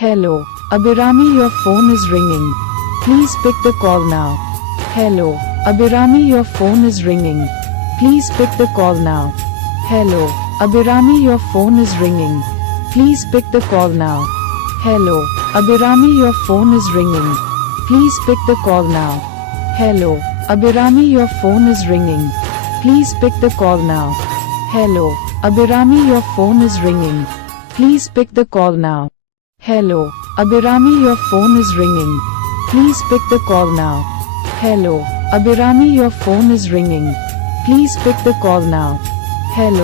Hello, Abirami, your phone is ringing. Please pick the call now. Hello, Abirami, your phone is ringing. Please pick the call now. Hello, Abirami, your phone is ringing. Please pick the call now. Hello, Abirami, your phone is ringing. Please pick the call now. Hello, Abirami, your phone is ringing. Please pick the call now. Hello, Abirami, your phone is ringing. Please pick the call now. Hello, Abirami, your phone is ringing. Please pick the call now. Hello, Abirami, your phone is ringing. Please pick the call now. Hello.